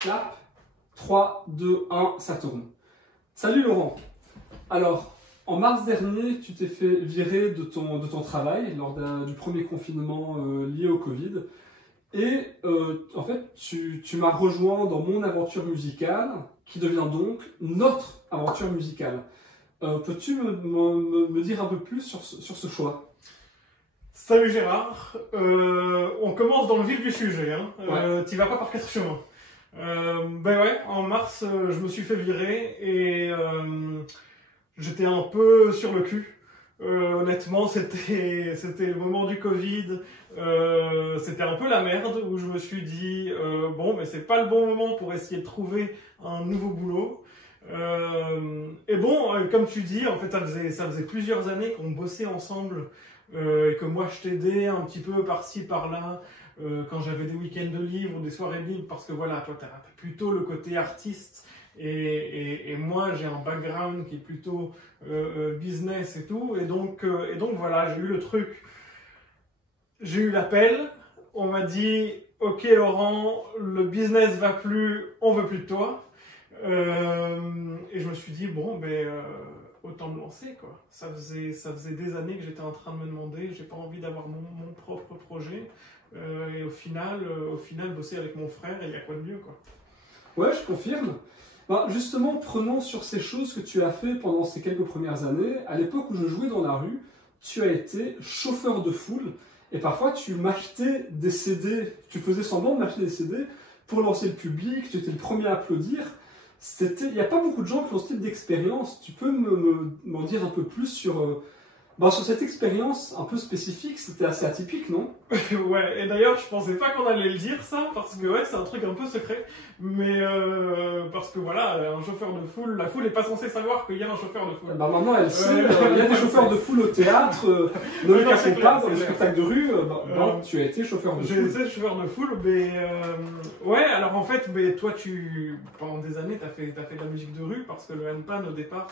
Clap, 3, 2, 1, ça tourne. Salut Laurent. Alors, en mars dernier, tu t'es fait virer de ton travail lors du premier confinement lié au Covid. Et en fait, tu m'as rejoint dans mon aventure musicale, qui devient donc notre aventure musicale. Peux-tu me dire un peu plus sur ce choix? Salut Gérard, on commence dans le vif du sujet, hein. Ouais. T'y vas pas par quatre chemins. Ben ouais, en mars, je me suis fait virer et j'étais un peu sur le cul. Honnêtement, c'était le moment du Covid, c'était un peu la merde où je me suis dit bon, mais c'est pas le bon moment pour essayer de trouver un nouveau boulot. Et bon, comme tu dis, en fait, ça faisait plusieurs années qu'on bossait ensemble et que moi je t'aidais un petit peu par-ci, par-là, quand j'avais des week-ends de livres ou des soirées libres, parce que voilà, toi, tu as plutôt le côté artiste et moi j'ai un background qui est plutôt business et tout. Et donc voilà, j'ai eu le truc, j'ai eu l'appel, on m'a dit ok Laurent, le business va plus, on veut plus de toi. Et je me suis dit, bon, autant me lancer, quoi. Ça faisait des années que j'étais en train de me demander, j'ai pas envie d'avoir mon propre projet. Et au final, bosser avec mon frère, il y a quoi de mieux, quoi. Ouais, je confirme. Ben, justement, prenons sur ces choses que tu as fait pendant ces quelques premières années. À l'époque où je jouais dans la rue, tu as été chauffeur de foule et parfois tu m'achetais des CD, tu faisais semblant de m'acheter des CD pour lancer le public, tu étais le premier à applaudir. Il n'y a pas beaucoup de gens qui ont ce type d'expérience. Tu peux m'en dire un peu plus sur cette expérience un peu spécifique? C'était assez atypique, non? Ouais, et d'ailleurs, je pensais pas qu'on allait le dire ça, parce que ouais, c'est un truc un peu secret, mais parce que voilà, un chauffeur de foule, la foule est pas censée savoir qu'il y a un chauffeur de foule. Bah maintenant elle sait, il y a des chauffeurs de foule au théâtre, ne Oui, le cassons c'est pas, clair, dans les c'est spectacles de rue, tu as été chauffeur de J'ai foule. été chauffeur de foule, mais ouais, alors en fait, toi, pendant des années, t'as fait de la musique de rue, parce que le handpan, au départ,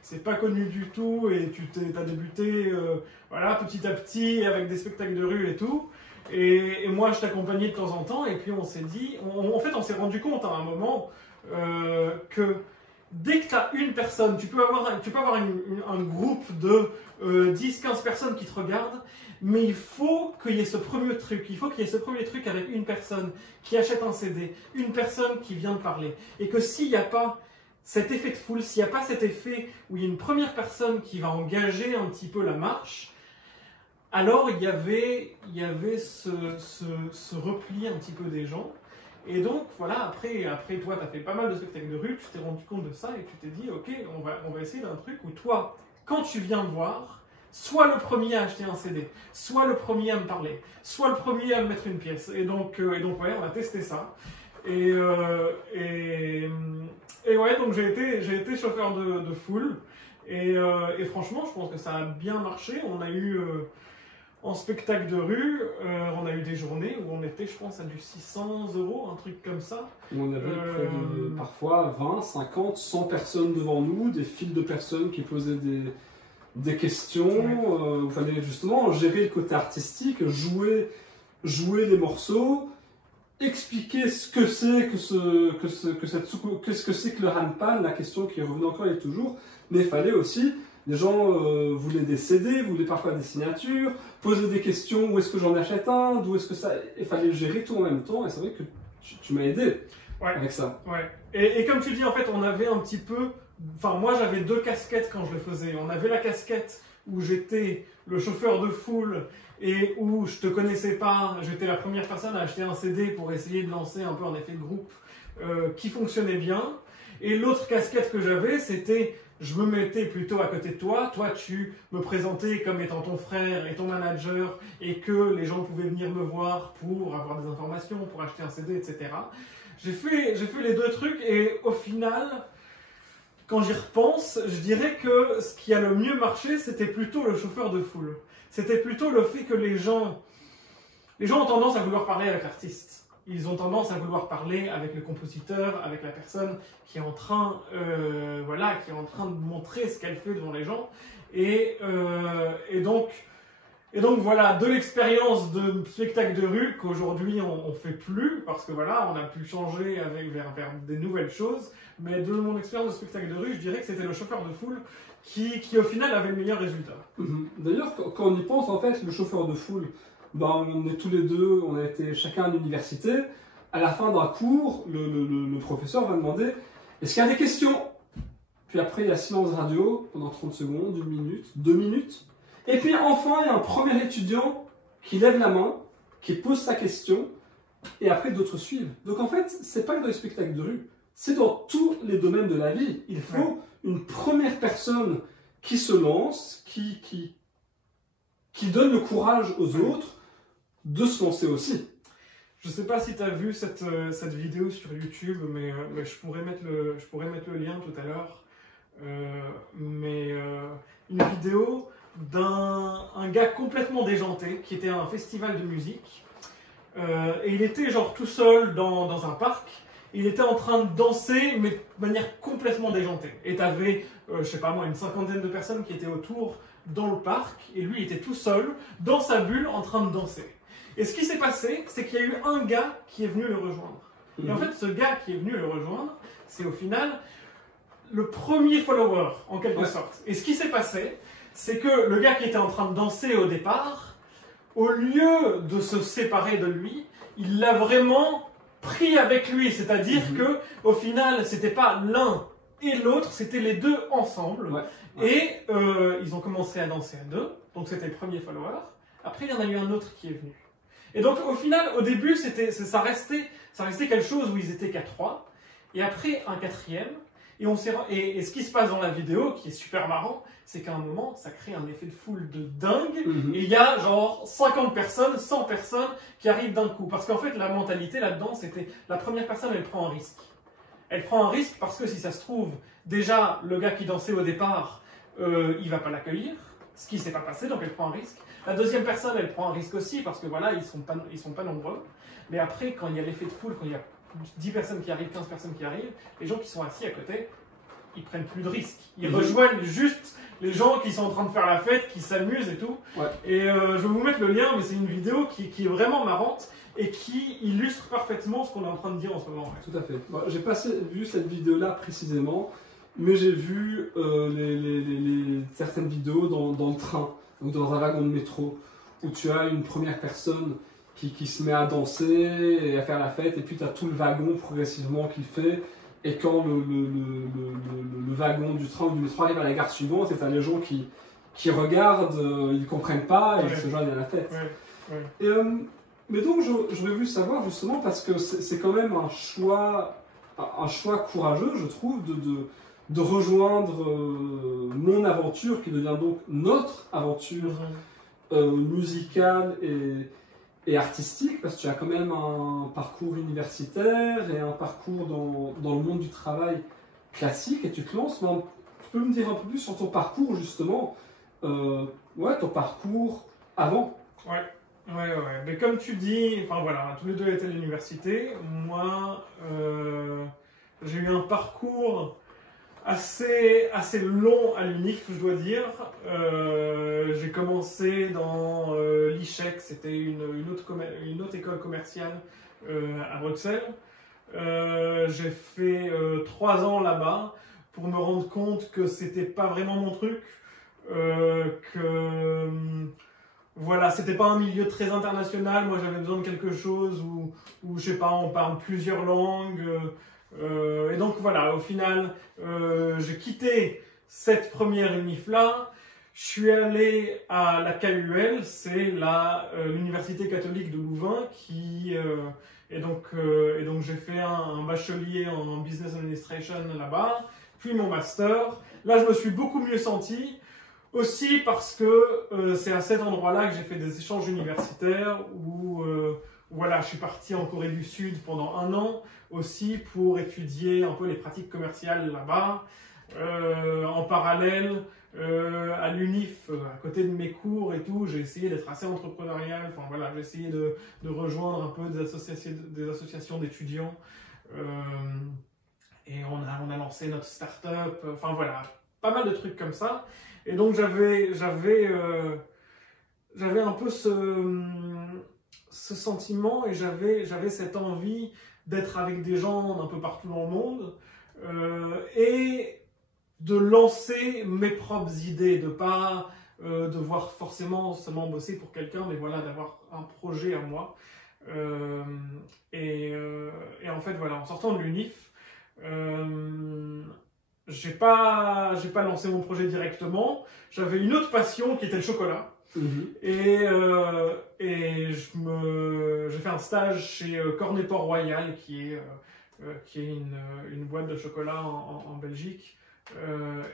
c'est pas connu du tout, et t'as débuté, voilà, petit à petit, avec des spectacles de rue et tout. Et moi, je t'accompagnais de temps en temps, et puis on s'est dit, en fait, on s'est rendu compte à un moment que dès que tu as une personne, tu peux avoir un groupe de 10-15 personnes qui te regardent, mais il faut qu'il y ait ce premier truc. Il faut qu'il y ait ce premier truc avec une personne qui achète un CD, une personne qui vient de parler. Et que s'il n'y a pas cet effet de foule, s'il n'y a pas cet effet où il y a une première personne qui va engager un petit peu la marche, alors il y avait ce repli un petit peu des gens. Et donc, voilà, après toi, tu as fait pas mal de spectacles de rue, tu t'es rendu compte de ça et tu t'es dit, ok, on va essayer d'un truc où toi, quand tu viens me voir, soit le premier à acheter un CD, soit le premier à me parler, soit le premier à me mettre une pièce. Et donc ouais, on a testé ça. Et ouais, donc j'ai été chauffeur de foule. Et franchement, je pense que ça a bien marché. On a eu... en spectacle de rue, on a eu des journées où on était, je pense, à du 600 €, un truc comme ça. On avait près de, parfois 20, 50, 100 personnes devant nous, des files de personnes qui posaient des questions. Il fallait justement gérer le côté artistique, jouer les morceaux, expliquer ce que c'est que le handpan, la question qui revenait encore et toujours, mais il fallait aussi... Les gens voulaient des CD, voulaient parfois des signatures, poser des questions, où est-ce que j'en achète un, d'où est-ce que ça... Il fallait gérer tout en même temps, et c'est vrai que tu m'as aidé avec ça. Ouais. Et comme tu dis, en fait, on avait un petit peu... Enfin, moi, j'avais deux casquettes quand je le faisais. On avait la casquette où j'étais le chauffeur de foule et où je te connaissais pas, j'étais la première personne à acheter un CD pour essayer de lancer un peu un effet de groupe qui fonctionnait bien. Et l'autre casquette que j'avais, c'était... Je me mettais plutôt à côté de toi, tu me présentais comme étant ton frère et ton manager et que les gens pouvaient venir me voir pour avoir des informations, pour acheter un CD, etc. J'ai fait les deux trucs et au final, quand j'y repense, je dirais que ce qui a le mieux marché, c'était plutôt le chauffeur de foule. C'était plutôt le fait que les gens ont tendance à vouloir parler avec l'artiste. Ils ont tendance à vouloir parler avec le compositeur, avec la personne qui est en train, qui est en train de montrer ce qu'elle fait devant les gens. Et donc, Et donc voilà, de l'expérience de spectacle de rue qu'aujourd'hui on fait plus, parce que voilà, on a pu changer vers des nouvelles choses, mais de mon expérience de spectacle de rue, je dirais que c'était le chauffeur de foule qui au final avait le meilleur résultat. D'ailleurs, quand on y pense, en fait, le chauffeur de foule, ben, on est tous les deux, on a été chacun à l'université. À la fin d'un cours, le professeur va demander « Est-ce qu'il y a des questions ?» Puis après, il y a silence radio pendant 30 secondes, 1 minute, 2 minutes. Et puis enfin, il y a un premier étudiant qui lève la main, qui pose sa question, et après d'autres suivent. Donc en fait, c'est pas que dans les spectacles de rue, c'est dans tous les domaines de la vie. Il faut une première personne qui se lance, qui donne le courage aux autres de se lancer aussi. Je sais pas si tu as vu cette vidéo sur YouTube, mais je pourrais mettre le lien tout à l'heure. Une vidéo d'un gars complètement déjanté qui était à un festival de musique et il était genre tout seul dans un parc. Il était en train de danser mais de manière complètement déjantée et t'avais je sais pas moi une cinquantaine de personnes qui étaient autour dans le parc et lui il était tout seul dans sa bulle en train de danser. Et ce qui s'est passé, c'est qu'il y a eu un gars qui est venu le rejoindre. Et en fait ce gars qui est venu le rejoindre, c'est au final le premier follower en quelque sorte. Et ce qui s'est passé, c'est que le gars qui était en train de danser au départ, au lieu de se séparer de lui, il l'a vraiment pris avec lui. C'est-à-dire que au final, c'était pas l'un et l'autre, c'était les deux ensemble. Et ils ont commencé à danser à deux. Donc c'était le premier follower. Après, il y en a eu un autre qui est venu. Et donc au final, au début, ça restait quelque chose où ils étaient qu'à 3. Et après, un quatrième. Et ce qui se passe dans la vidéo, qui est super marrant, c'est qu'à un moment, ça crée un effet de foule de dingue. Et il y a genre 50 personnes, 100 personnes qui arrivent d'un coup. Parce qu'en fait, la mentalité là-dedans, c'était la première personne, elle prend un risque. Elle prend un risque parce que si ça se trouve, déjà, le gars qui dansait au départ, il va pas l'accueillir. Ce qui s'est pas passé, donc elle prend un risque. La deuxième personne, elle prend un risque aussi parce que voilà, ils sont pas nombreux. Mais après, quand il y a l'effet de foule, quand il y a 10 personnes qui arrivent, 15 personnes qui arrivent, les gens qui sont assis à côté, ils prennent plus de risques. Ils rejoignent juste les gens qui sont en train de faire la fête, qui s'amusent et tout. Et je vais vous mettre le lien, mais c'est une vidéo qui est vraiment marrante et qui illustre parfaitement ce qu'on est en train de dire en ce moment. Tout à fait. Bon, j'ai pas vu cette vidéo-là précisément, mais j'ai vu certaines vidéos dans le train ou dans un wagon de métro où tu as une première personne qui se met à danser et à faire la fête, et puis tu as tout le wagon progressivement qui le fait, et quand le wagon du train ou du métro arrive à la gare suivante, et tu as les gens qui regardent, ils ne comprennent pas, et ils se joignent à la fête. Mais donc j'aurais voulu savoir justement, parce que c'est quand même un choix courageux, je trouve, de rejoindre mon aventure, qui devient donc notre aventure musicale et artistique, parce que tu as quand même un parcours universitaire et un parcours dans le monde du travail classique, et tu te lances. Mais tu peux me dire un peu plus sur ton parcours, justement, ton parcours avant? Ouais. Mais comme tu dis, enfin voilà, tous les deux étaient à l'université. Moi, j'ai eu un parcours assez long à l'UNIF, je dois dire. J'ai commencé dans l'ICHEC, c'était une autre école commerciale à Bruxelles. J'ai fait 3 ans là-bas pour me rendre compte que c'était pas vraiment mon truc, voilà, c'était pas un milieu très international. Moi, j'avais besoin de quelque chose où je sais pas, on parle plusieurs langues. Et donc voilà, au final, j'ai quitté cette première UNIF-là. Je suis allé à la KUL, c'est l'Université catholique de Louvain, et donc j'ai fait un bachelier en Business Administration là-bas, puis mon master. Là, je me suis beaucoup mieux senti. Aussi parce que c'est à cet endroit-là que j'ai fait des échanges universitaires où voilà, je suis parti en Corée du Sud pendant 1 an aussi pour étudier un peu les pratiques commerciales là-bas. En parallèle, à l'UNIF, à côté de mes cours et tout, j'ai essayé d'être assez entrepreneurial. Enfin voilà, j'ai essayé de rejoindre un peu des associations d'étudiants. Et on a lancé notre start-up. Enfin voilà, pas mal de trucs comme ça. Et donc j'avais j'avais un peu ce sentiment et j'avais cette envie d'être avec des gens d'un peu partout dans le monde et de lancer mes propres idées, de pas devoir forcément seulement bosser pour quelqu'un, mais voilà, d'avoir un projet à moi. Et en fait, voilà, en sortant de l'UNIF, j'ai pas lancé mon projet directement. J'avais une autre passion qui était le chocolat. Et j'ai fait un stage chez Cornet Port Royal, qui est une boîte de chocolat en Belgique.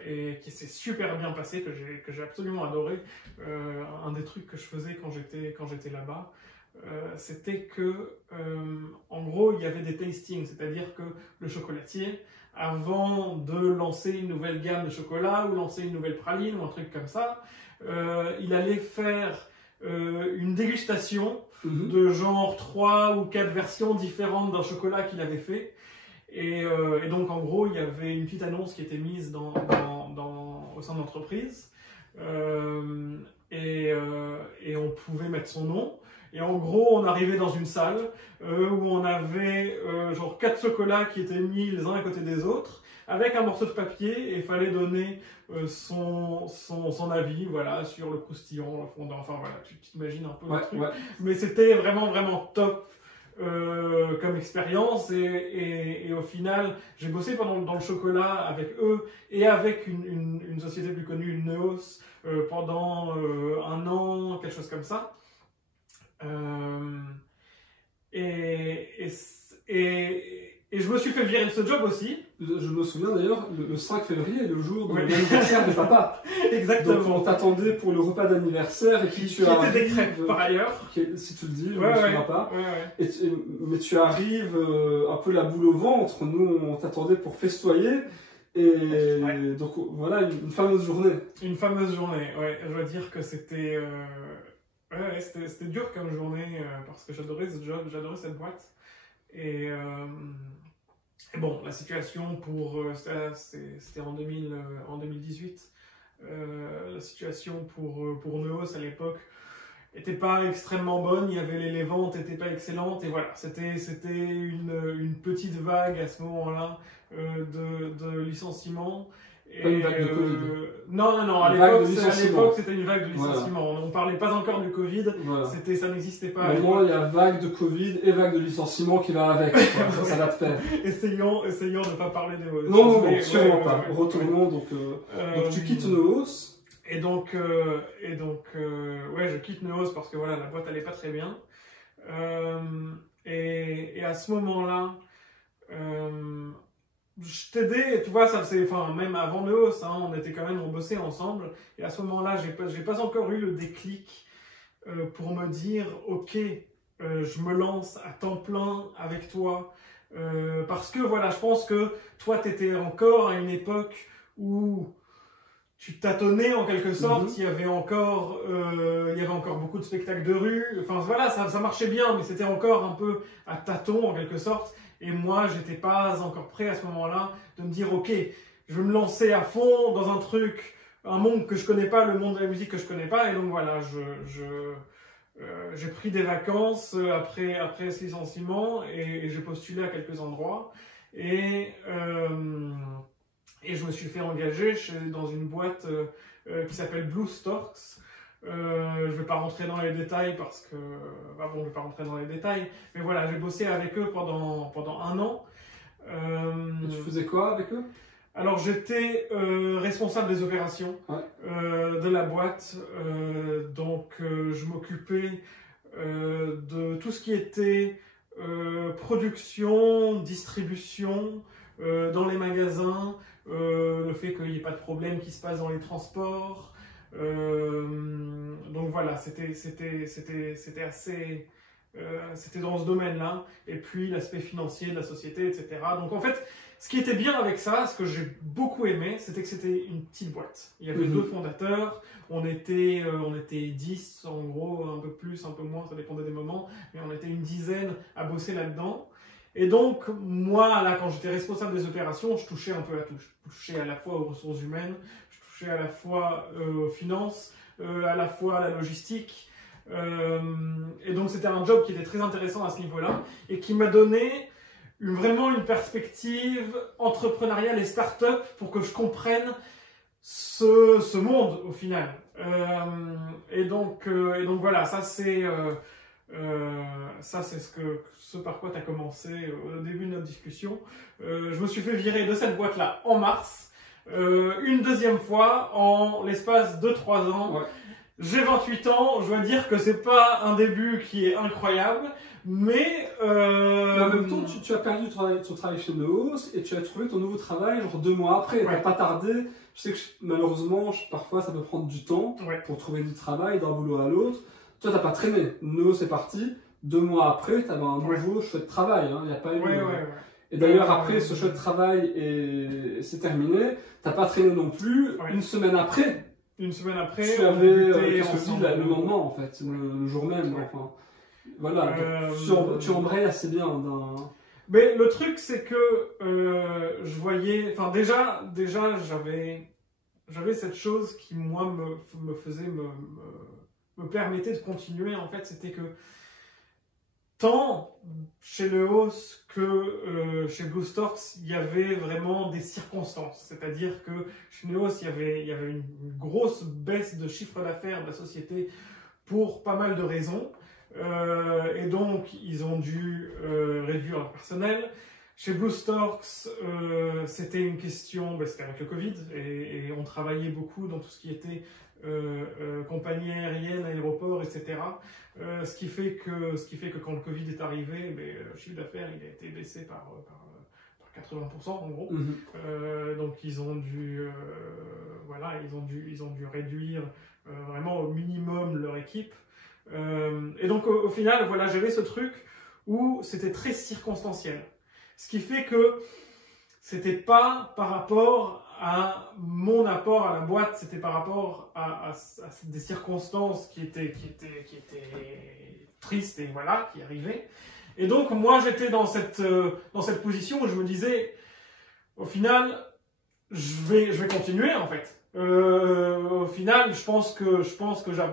Et qui s'est super bien passé, que j'ai absolument adoré. Un des trucs que je faisais quand j'étais là-bas, c'était que, en gros, il y avait des tastings, c'est-à-dire que le chocolatier, avant de lancer une nouvelle gamme de chocolat ou lancer une nouvelle praline ou un truc comme ça, il allait faire une dégustation de genre 3 ou 4 versions différentes d'un chocolat qu'il avait fait. Et donc, en gros, il y avait une petite annonce qui était mise au sein de l'entreprise. Et on pouvait mettre son nom. Et en gros, on arrivait dans une salle où on avait genre 4 chocolats qui étaient mis les uns à côté des autres, avec un morceau de papier, et il fallait donner son avis, voilà, sur le croustillant, le fondant, enfin voilà, tu t'imagines un peu le truc. Ouais. Mais c'était vraiment, vraiment top. Comme expérience et au final j'ai bossé dans le chocolat avec eux et avec une société plus connue, une Neos, pendant 1 an, quelque chose comme ça, et je me suis fait virer de ce job aussi. Je me souviens d'ailleurs, le 5 février, le jour de l'anniversaire de papa. Exactement. Donc on t'attendait pour le repas d'anniversaire et qui était des crêpes par ailleurs. Si tu le dis, je ne me souviens pas. Mais tu arrives un peu la boule au ventre, nous on t'attendait pour festoyer. Et donc voilà, une fameuse journée. Une fameuse journée, ouais. Je dois dire que c'était c'était dur comme journée parce que j'adorais ce job, j'adorais cette boîte. Et bon, la situation c'était en 2018. La situation pour Neos à l'époque n'était pas extrêmement bonne. Les ventes n'étaient pas excellentes. Et voilà, c'était une petite vague à ce moment-là de licenciements. Pas une vague de Covid. Non, à l'époque c'était une vague de licenciement. Voilà. On ne parlait pas encore du Covid, voilà. Ça n'existait pas. Maintenant il y a vague de Covid et vague de licenciement qui va avec. ça va de pair. Essayons de ne pas parler des mauvaises choses. Non, sûrement pas. Retournons, donc tu quittes Neos. Et donc, je quitte Neos parce que voilà, la boîte allait pas très bien. Et à ce moment-là, je t'aidais, tu vois, même avant Neos, on bossait ensemble. Et à ce moment-là, j'ai pas encore eu le déclic pour me dire, ok, je me lance à temps plein avec toi. Parce que voilà, je pense que toi, tu étais encore à une époque où tu tâtonnais en quelque sorte. Il y avait encore beaucoup de spectacles de rue. Enfin voilà, ça marchait bien, mais c'était encore un peu à tâtons en quelque sorte. Et moi, j'étais pas encore prêt à ce moment-là de me dire, ok, je vais me lancer à fond dans un monde que je connais pas, le monde de la musique que je connais pas. Et donc voilà, j'ai pris des vacances après ce licenciement et j'ai postulé à quelques endroits. Et je me suis fait engager dans une boîte qui s'appelle Blue Storks. Je vais pas rentrer dans les détails parce que je vais pas rentrer dans les détails, mais voilà, j'ai bossé avec eux pendant 1 an. Et tu faisais quoi avec eux? Alors j'étais responsable des opérations de la boîte, donc je m'occupais de tout ce qui était production, distribution dans les magasins, le fait qu'il n'y ait pas de problème qui se passe dans les transports. Donc voilà, c'était assez, c'était dans ce domaine-là, et puis l'aspect financier de la société, etc. Donc en fait, ce qui était bien avec ça, ce que j'ai beaucoup aimé, c'était que c'était une petite boîte. Il y avait 2 fondateurs, on était 10 en gros, un peu plus, un peu moins, ça dépendait des moments, mais on était une dizaine à bosser là-dedans. Et donc, moi, là, quand j'étais responsable des opérations, je touchais un peu à tout. Je touchais à la fois aux ressources humaines, je touchais à la fois aux finances, à la fois à la logistique. Et donc c'était un job qui était très intéressant à ce niveau-là et qui m'a donné vraiment une perspective entrepreneuriale et start-up pour que je comprenne ce monde au final. Et donc voilà, ça c'est ce par quoi tu as commencé au début de notre discussion. Je me suis fait virer de cette boîte-là en mars, une deuxième fois en l'espace de 3 ans. Ouais. J'ai 28 ans, je dois dire que c'est pas un début qui est incroyable, mais... Mais en même temps, tu as perdu ton travail chez Neos et tu as trouvé ton nouveau travail genre 2 mois après. Ouais. T'as pas tardé. Je sais que malheureusement, parfois ça peut prendre du temps Ouais. pour trouver du travail d'un boulot à l'autre. Toi, t'as pas traîné. Neos est parti. 2 mois après, tu avais un nouveau chouette travail. Hein. Y a pas eu, Ouais. Et d'ailleurs, après ce chouette travail c'est terminé, t'as pas traîné non plus. Ouais. Une semaine après. Une semaine après, Tu on avais débutait qu'est-ce que je dis, ensemble. le lendemain en fait, le jour même. Ouais. Enfin, voilà, tu embrayes assez bien d'un. Mais le truc, c'est que je voyais... Enfin, déjà j'avais cette chose qui, moi, me faisait... me permettait de continuer, en fait. C'était que tant chez Neos que chez BlueStorks, il y avait vraiment des circonstances. C'est-à-dire que chez Neos, il y avait une grosse baisse de chiffre d'affaires de la société pour pas mal de raisons. Et donc, ils ont dû réduire leur personnel. Chez BlueStorks, c'était une question, c'était avec le Covid, et on travaillait beaucoup dans tout ce qui était compagnie aérienne, aéroport, etc. Ce qui fait que quand le Covid est arrivé, le chiffre d'affaires il a été baissé par 80% en gros. Donc ils ont dû réduire vraiment au minimum leur équipe. Et donc au final, voilà, j'avais ce truc où c'était très circonstanciel. Ce qui fait que c'était pas par rapport à mon apport à la boîte, c'était par rapport à des circonstances qui étaient tristes et voilà, qui arrivaient. Et donc moi j'étais dans cette position où je me disais, au final, je vais continuer en fait. Au final, je pense que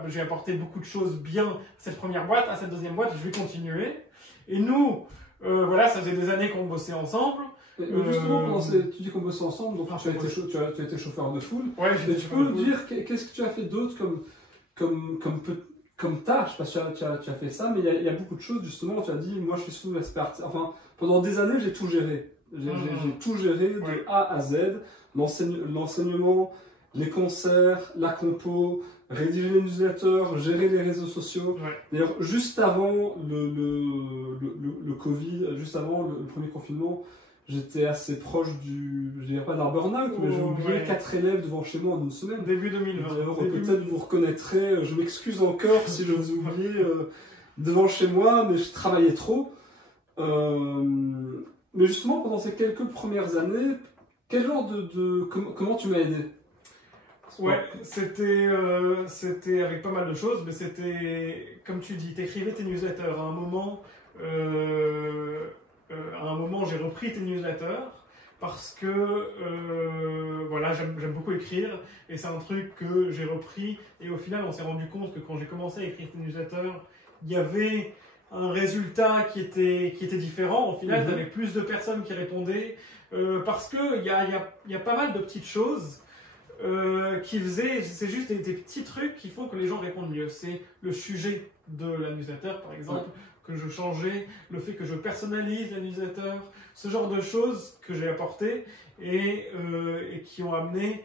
j'ai apporté beaucoup de choses bien à cette première boîte, à cette deuxième boîte, je vais continuer. Et nous, voilà, ça faisait des années qu'on bossait ensemble. Mais justement, tu dis qu'on bossait ensemble, donc tu as été chauffeur de foule. Ouais, mais tu peux me dire qu'est-ce que tu as fait d'autre comme tâche, parce que tu as fait ça, mais il y a beaucoup de choses, justement, tu as dit, moi je suis sous l'expert. Enfin, pendant des années, j'ai tout géré. J'ai tout géré de A à Z, l'enseignement, les concerts, la compo, rédiger les newsletters, gérer les réseaux sociaux. Ouais. D'ailleurs, juste avant le Covid, juste avant le premier confinement, j'étais assez proche je dirais pas d'un burn-out, mais j'ai oublié 4 élèves devant chez moi en une semaine. Début 2020. D'ailleurs, peut-être vous reconnaîtrez, je m'excuse encore si je vous ai oublié devant chez moi, mais je travaillais trop. Mais justement, pendant ces quelques premières années, quel genre comment tu m'as aidé? Ouais, c'était avec pas mal de choses, mais c'était, comme tu dis, t'écrivais tes newsletters. À un moment, j'ai repris tes newsletters parce que voilà, j'aime beaucoup écrire et c'est un truc que j'ai repris. Et au final, on s'est rendu compte que quand j'ai commencé à écrire tes newsletters, il y avait un résultat qui était différent. Au final, tu avais plus de personnes qui répondaient parce qu'il y a pas mal de petites choses qui faisaient, c'est juste des petits trucs qui font que les gens répondent mieux. C'est le sujet de la newsletter, par exemple, que je changeais, le fait que je personnalise la newsletter, ce genre de choses que j'ai apportées et qui ont amené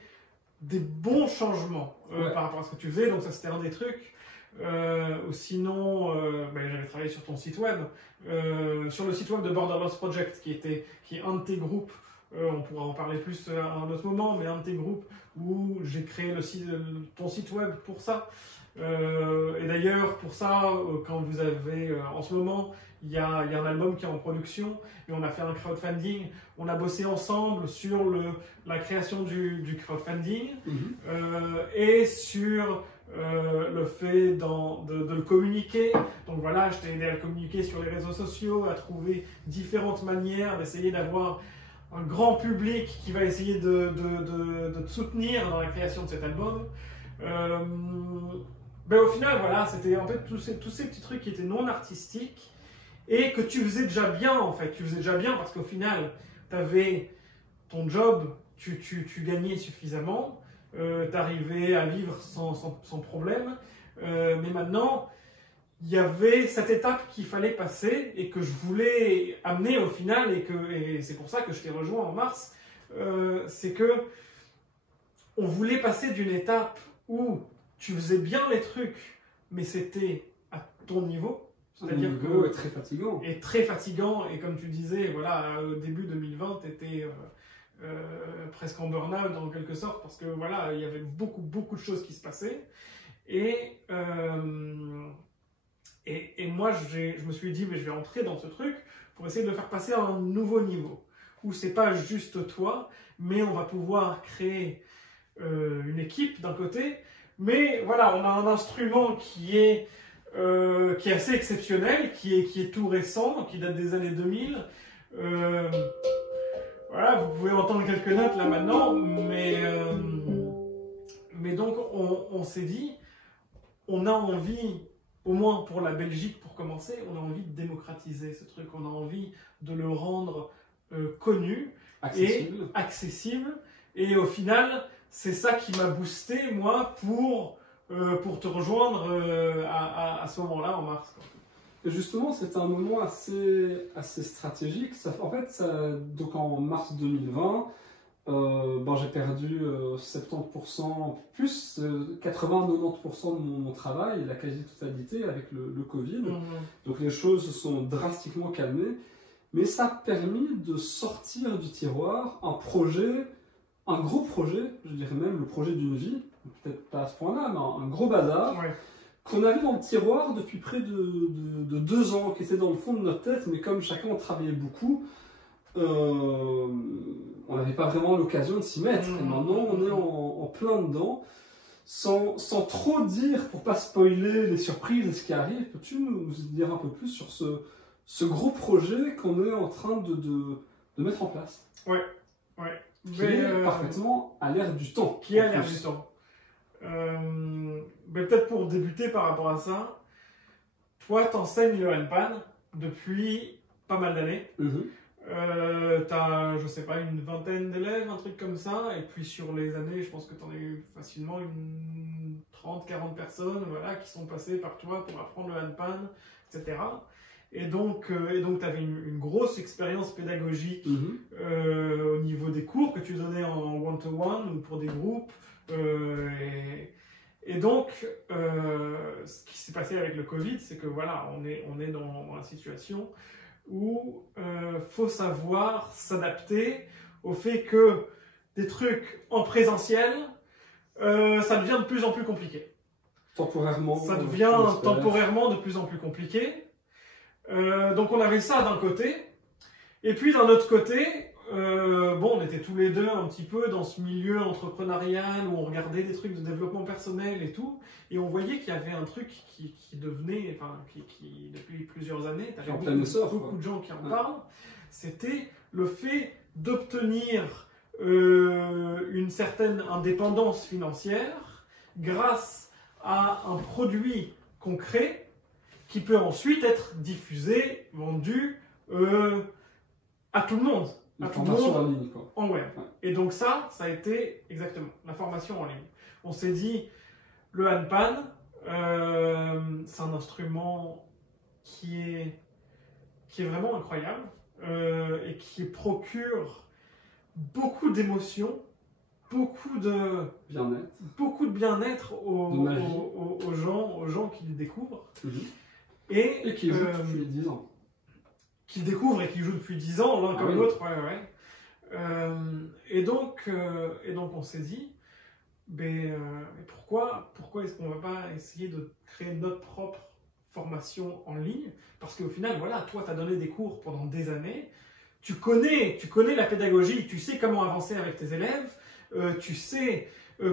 des bons changements par rapport à ce que tu faisais. Donc ça, c'était un des trucs. Ou sinon, j'avais travaillé sur ton site web, sur le site web de Borderless Project, qui est un de tes groupes. On pourra en parler plus à un autre moment, mais un de tes groupes où j'ai créé ton site web pour ça. Et d'ailleurs, pour ça, quand vous avez, en ce moment, il y a un album qui est en production et on a fait un crowdfunding. On a bossé ensemble sur la création du crowdfunding et sur le fait de le communiquer. Donc voilà, je t'ai aidé à le communiquer sur les réseaux sociaux, à trouver différentes manières d'essayer d'avoir un grand public qui va essayer de te soutenir dans la création de cet album. Ben au final, voilà, c'était en fait tous ces petits trucs qui étaient non artistiques et que tu faisais déjà bien, en fait. Tu faisais déjà bien parce qu'au final, tu avais ton job, tu gagnais suffisamment, tu arrivais à vivre sans problème. Mais maintenant, il y avait cette étape qu'il fallait passer et que je voulais amener au final, et c'est pour ça que je t'ai rejoint en mars, c'est que on voulait passer d'une étape où tu faisais bien les trucs, mais c'était à ton niveau. C'est-à-dire que très fatigant. Et très fatigant, et comme tu disais, voilà, au début 2020, tu étais presque en burn-out en quelque sorte, parce que voilà, il y avait beaucoup de choses qui se passaient. Et moi, je me suis dit, mais je vais entrer dans ce truc pour essayer de le faire passer à un nouveau niveau, où c'est pas juste toi, mais on va pouvoir créer une équipe d'un côté, mais voilà, on a un instrument qui est assez exceptionnel, qui est tout récent, qui date des années 2000. Voilà, vous pouvez entendre quelques notes là maintenant, mais donc on s'est dit, on a envie, au moins pour la Belgique pour commencer, on a envie de démocratiser ce truc, on a envie de le rendre connu et accessible. Et au final, c'est ça qui m'a boosté, moi, pour te rejoindre à ce moment-là, en mars. Et justement, c'était un moment assez stratégique. En fait, donc en mars 2020, j'ai perdu 70%, plus 80-90% de mon travail, la quasi-totalité avec le Covid. Donc les choses se sont drastiquement calmées. Mais ça a permis de sortir du tiroir un gros projet, je dirais même le projet d'une vie, peut-être pas à ce point-là, mais un gros bazar, qu'on avait dans le tiroir depuis près de 2 ans, qui était dans le fond de notre tête, mais comme chacun travaillait beaucoup, on n'avait pas vraiment l'occasion de s'y mettre. Et maintenant, on est en plein dedans. Sans trop dire, pour pas spoiler les surprises et ce qui arrive, peux-tu nous dire un peu plus sur ce gros projet qu'on est en train de mettre en place? Ouais. Qui est parfaitement à l'ère du temps. Qui est à l'ère du temps. Peut-être pour débuter par rapport à ça, toi, t'enseignes le handpan depuis pas mal d'années. T'as, je sais pas, une vingtaine d'élèves, un truc comme ça, et puis sur les années, je pense que t'en as eu facilement une 30-40 personnes, voilà, qui sont passées par toi pour apprendre le handpan, etc. Et donc tu avais une grosse expérience pédagogique au niveau des cours que tu donnais en one-to-one ou pour des groupes. Et donc, ce qui s'est passé avec le Covid, c'est que voilà, on est dans la situation où faut savoir s'adapter au fait que des trucs en présentiel, ça devient de plus en plus compliqué. Temporairement. Ça devient temporairement de plus en plus compliqué. Donc on avait ça d'un côté, et puis d'un autre côté, on était tous les deux un petit peu dans ce milieu entrepreneurial où on regardait des trucs de développement personnel et tout, et on voyait qu'il y avait un truc qui devenait, qui depuis plusieurs années, tu avais beaucoup de gens qui en parlent, c'était le fait d'obtenir une certaine indépendance financière grâce à un produit concret qui peut ensuite être diffusé, vendu à tout le monde. La formation en ligne, quoi. En web. Et donc ça a été exactement la formation en ligne. On s'est dit, le handpan, c'est un instrument qui est vraiment incroyable et qui procure beaucoup d'émotions, beaucoup de bien-être aux gens qui le découvrent. Et qui joue depuis 10 ans. Qui découvre et qui joue depuis 10 ans, l'un comme l'autre. Et donc on s'est dit, mais pourquoi est-ce qu'on ne va pas essayer de créer notre propre formation en ligne? Parce qu'au final, voilà, toi, tu as donné des cours pendant des années, tu connais la pédagogie, tu sais comment avancer avec tes élèves, tu sais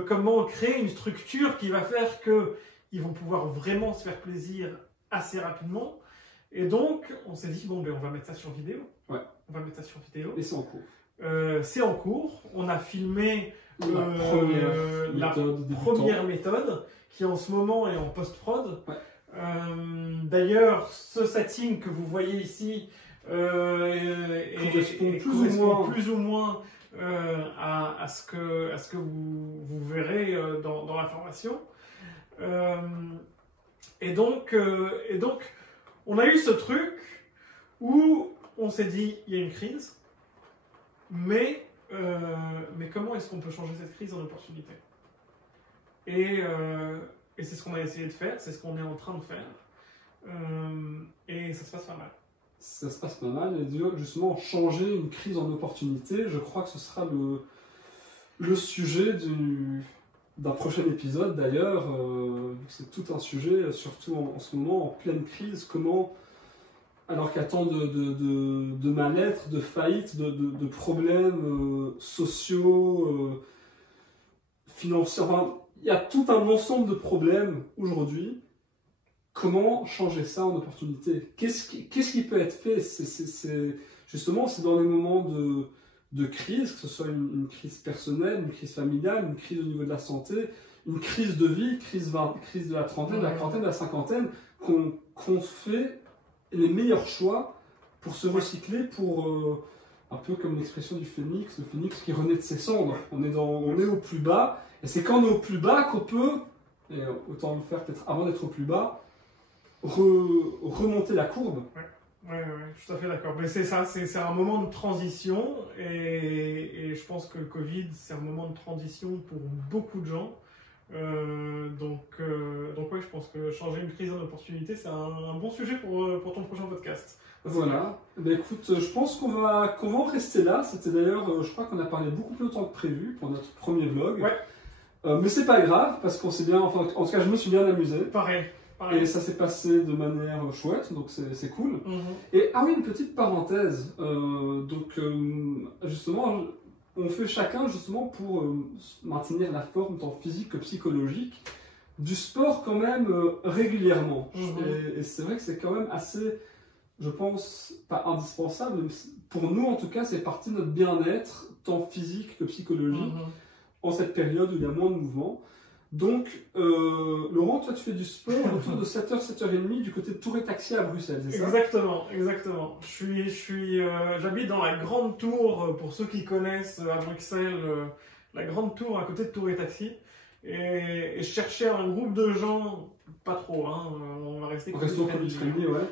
comment créer une structure qui va faire qu'ils vont pouvoir vraiment se faire plaisir assez rapidement. Et donc, on s'est dit, on va mettre ça sur vidéo. Ouais. On va mettre ça sur vidéo. Et c'est en cours. c'est en cours. On a filmé la première méthode qui en ce moment est en post-prod. Ouais. D'ailleurs, ce setting que vous voyez ici correspond plus ou moins à ce que vous verrez dans la formation. Et donc, on a eu ce truc où on s'est dit, il y a une crise, mais comment est-ce qu'on peut changer cette crise en opportunité? Et c'est ce qu'on a essayé de faire, c'est ce qu'on est en train de faire. Et ça se passe pas mal. Ça se passe pas mal, et justement, changer une crise en opportunité, je crois que ce sera le sujet d'un prochain épisode d'ailleurs. C'est tout un sujet, surtout en ce moment, en pleine crise, comment, alors qu'il y a tant de mal-être, de faillites, de problèmes sociaux, financiers, enfin, il y a tout un ensemble de problèmes aujourd'hui. Comment changer ça en opportunité? Qu'est-ce qui peut être fait? Justement, c'est dans les moments de crise, que ce soit une crise personnelle, une crise familiale, une crise au niveau de la santé, une crise de vie, crise de la trentaine, de la quarantaine, de la cinquantaine, qu'on fait les meilleurs choix pour se recycler, pour un peu comme l'expression du phénix, le phénix qui renaît de ses cendres. On est au plus bas, et c'est quand on est au plus bas qu'on peut, et autant le faire peut-être avant d'être au plus bas, remonter la courbe. Ouais, je suis tout à fait d'accord. Mais c'est ça, c'est un moment de transition, et je pense que le Covid, c'est un moment de transition pour beaucoup de gens. Donc ouais, je pense que changer une crise en opportunité, c'est un bon sujet pour ton prochain podcast. Voilà. Ben écoute, je pense qu'on va en rester là. C'était d'ailleurs, je crois qu'on a parlé beaucoup plus longtemps que prévu pour notre premier vlog. Ouais. Mais c'est pas grave, parce qu'on s'est bien, enfin, en tout cas, je me suis bien amusé. Pareil. Et ça s'est passé de manière chouette, donc c'est cool. Et ah oui, une petite parenthèse. Justement, on fait chacun, justement, pour maintenir la forme tant physique que psychologique, du sport quand même régulièrement. Et c'est vrai que c'est quand même assez, je pense, pas indispensable, mais pour nous en tout cas, c'est partie de notre bien-être, tant physique que psychologique, en cette période où il y a moins de mouvement. Donc, Laurent, toi tu fais du sport autour de 7h, 7h30 du côté de Tour et Taxi à Bruxelles, c'est ça? Exactement. J'habite dans la Grande Tour, pour ceux qui connaissent à Bruxelles, la Grande Tour à côté de Tour et Taxi. Et je cherchais un groupe de gens, pas trop, hein, on va rester Covid-friendly, ouais.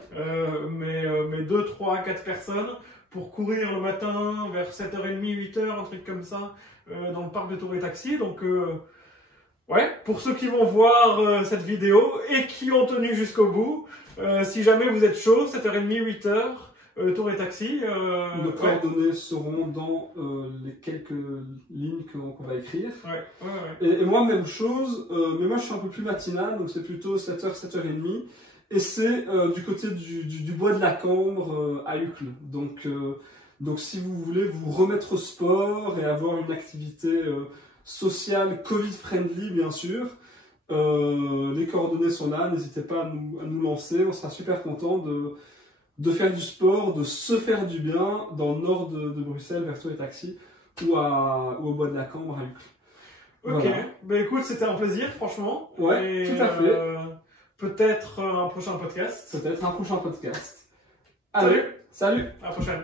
mais 2, 3, 4 personnes pour courir le matin vers 7h30, 8h, un truc comme ça, dans le parc de Tour et Taxi. Donc, ouais, pour ceux qui vont voir cette vidéo et qui ont tenu jusqu'au bout, si jamais vous êtes chaud, 7h30, 8h, Tour et Taxi. Nos coordonnées seront dans les quelques lignes qu'on va écrire. Ouais. Et moi, même chose, mais moi je suis un peu plus matinal, donc c'est plutôt 7h, 7h30. Et c'est du côté du bois de la Cambre à Uccle. Donc si vous voulez vous remettre au sport et avoir une activité sociale, Covid-friendly bien sûr, les coordonnées sont là, n'hésitez pas à nous lancer, on sera super content de faire du sport, de se faire du bien dans le nord de Bruxelles, vers Tour et Taxi, ou au bois de la Cambre à Uccle. Ok, voilà. Ben écoute, c'était un plaisir franchement. Ouais, tout à fait. Peut-être un prochain podcast. Allez, salut. À la prochaine.